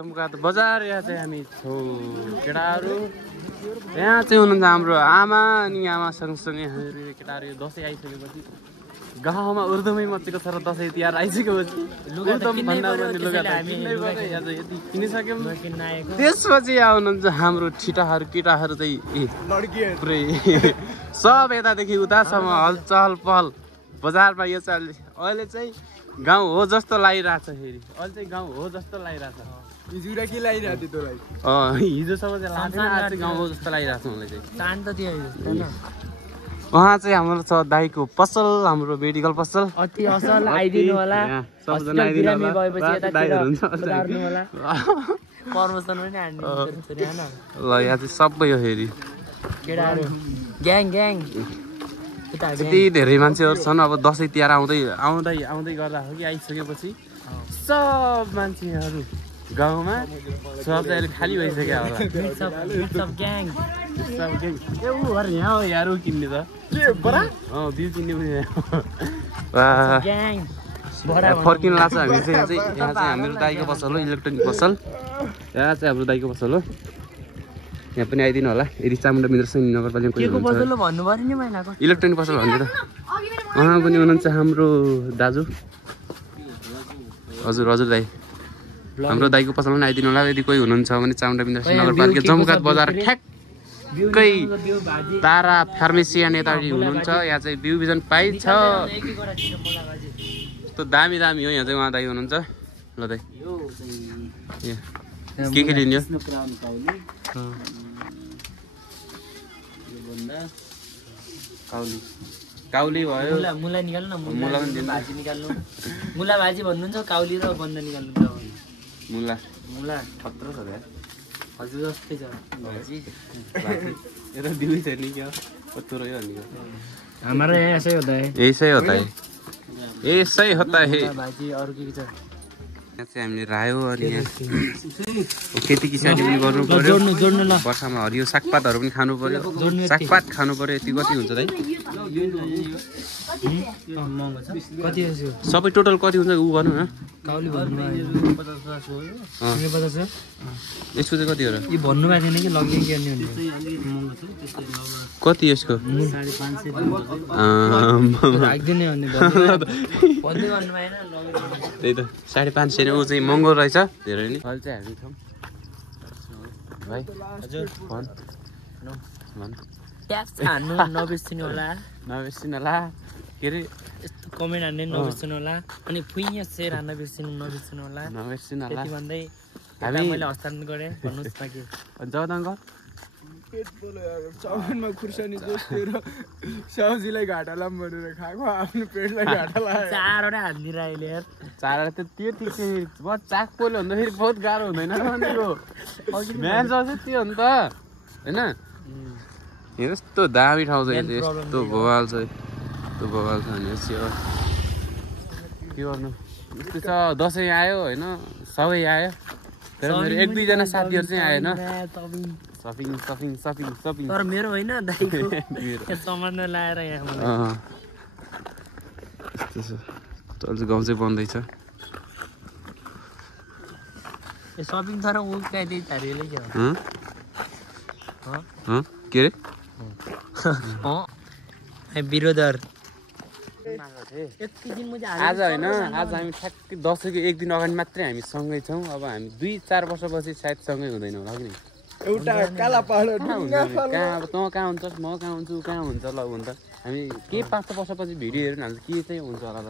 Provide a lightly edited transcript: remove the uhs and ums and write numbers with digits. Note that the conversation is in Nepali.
जम्मुका बजार यहाँ चाहिँ हामी छौँ केटाहरू यहाँ चाहिँ हुनुहुन्छ हाम्रो आमा अनि आमा सँगसँगै हामीहरू केटाहरू दसैँ आइसकेपछि गाउँमा उर्दुमै मचेको छ र दसैँ तिहार आइसकेपछि यति किनिसक्यौँ त्यसपछि आउनुहुन्छ हाम्रो ठिटाहरू केटाहरू चाहिँ पुरै सब यतादेखि उतासम्म हलचल पहल बजारमा यो चाहिँ अहिले चाहिँ गाउँ हो जस्तो लागिरहेछ फेरि अहिले चाहिँ गाउँ हो जस्तो लागिरहेछ हिजोसम्म चाहिँ लाग्दैन आज चाहिँ गाउँ हो जस्तो लागिरहेछ मलाई चाहिँ उहाँ चाहिँ हाम्रो छ दाइको पसल हाम्रो मेडिकल पसल अति असल आइदिनु होला सबजना आइदिनु होला प्रमोसन पनि हान्नु ल यहाँ चाहिँ सबै हो फेरि केटाहरू ग्याङ ग्याङ यति धेरै मान्छेहरू छन् अब दसैँ तिहार आउँदै गर्दा हो कि आइसकेपछि सब मान्छेहरू गाउँमा सब चाहिँ अहिले खाली भइसक्यो होला यहाँ हो यार किन्ने त बिउ किन्ने फर्किनु लाग्छ हामी चाहिँ यहाँ चाहिँ हाम्रो दाइको पसल हो इलेक्ट्रोनिक पसल यहाँ चाहिँ हाम्रो दाइको पसल हो यहाँ पनि आइदिनु होला यदि चामुण्डा मिन्द्रसिंह नगरपालिका इलेक्ट्रोनिक पसल भन्ने त उहाँ पनि हुनुहुन्छ हाम्रो दाजु हजुर हजुर दाइ हाम्रो दाइको पसलमा पनि आइदिनु होला यदि कोही हुनुहुन्छ भने चामुण्डा मिन्द्रसिंह नगरपालिका जम्मुका बजार ठ्याक्कै तारा फार्मेसी नेताजी हुनुहुन्छ यहाँ चाहिँ बिउ बिजन पाइन्छ यस्तो दामी दामी हो यहाँ चाहिँ उहाँ दाइ हुनुहुन्छ ल दाइ के लिने हो काउली भयो मुला निकाल्नु न मुला भाजी निकाल्नु मुला भाजी भन्नुहुन्छ काउली र बन्द निकाल्नु मुला मुला खतरा छ यार हजुर जस्तै छ भाजी यो त बिउ छ नि क्या कत्रो यो नि हाम्रो यहाँ ऐसै होता है ऐसै होता है भाजी अरु के छ यहाँ चाहिँ हामीले रायो अनि खेती किसानी पनि गर्नु पर्यो जोड्नु ल वर्षामा हरियो सागपातहरू पनि खानु पर्यो सागपात खानु पर्यो यति कति हुन्छ दाइ कति सबै टोटल कति हुन्छ उ गर्नु न काउली भन्नु 50 यसको चाहिँ कति हो र यो भन्नु भएको थिएन कि लग्ने के गर्ने कति यसको 550 राख्दिने भन्ने भन्दै भन्नु भएन त्यही त 550 ऊ चाहिँ महँगो रहेछ धेरै नि अहिले चाहिँ हामी छौँ भाइ हजुर भन ट्याक्स हान्नु नबिर्सिनु होला के अरे यस्तो कमेन्ट हान्ने नबिर्सिनु होला अनि फुइया शेयर हान्न नबिर्सिनु होला त्यति भन्दै हामी मैले हस्तान्तरण गरेँ भन्नुहोस् न के जगदङ्ग पेट बोलो यार चाउनमा खुर्सानी जोसेर सब्जीलाई घाटा लाम भनेर खाएको आफ्नो पेटलाई घाटा लाग्यो चारवटा हान्दिएर अहिले यार चारवटा त त्यो ठिक छ बहुत चाक पोल्यो भन्दा फेरि बहुत गाह्रो हुँदैन भनेको म्यान जस्तो त्यो हो नि त हैन यस्तो दामी ठाउँ छ यस्तो भवाल छ अनि के गर्नु यस्तो छ दसैँ आयो होइन सबै आयो तर मेरो 1-2 जना साथीहरू चाहिँ आएन सपिङ तर मेरो होइन दाइको सामान लाएर यहाँ मलाई यस्तो छ अहिले गाउँ चाहिँ बन्दैछ ए सपिङ तर उ काइदै तारिएले के हो के रे बिरोधर आज होइन आज हामी ठ्याक्कै दसैँको 1 दिन अगाडि मात्रै हामी सँगै छौँ अब हामी 2-4 वर्षपछि सायद सँगै हुँदैन होला कि एउटा काला पहाड अब तँ कहाँ हुन्छस् म कहाँ हुन्छु कहाँ हुन्छ ल हुन त हामी के 5 वर्षपछि भिडियो हेर्नु हाल्छ के चाहिँ हुन्छ होला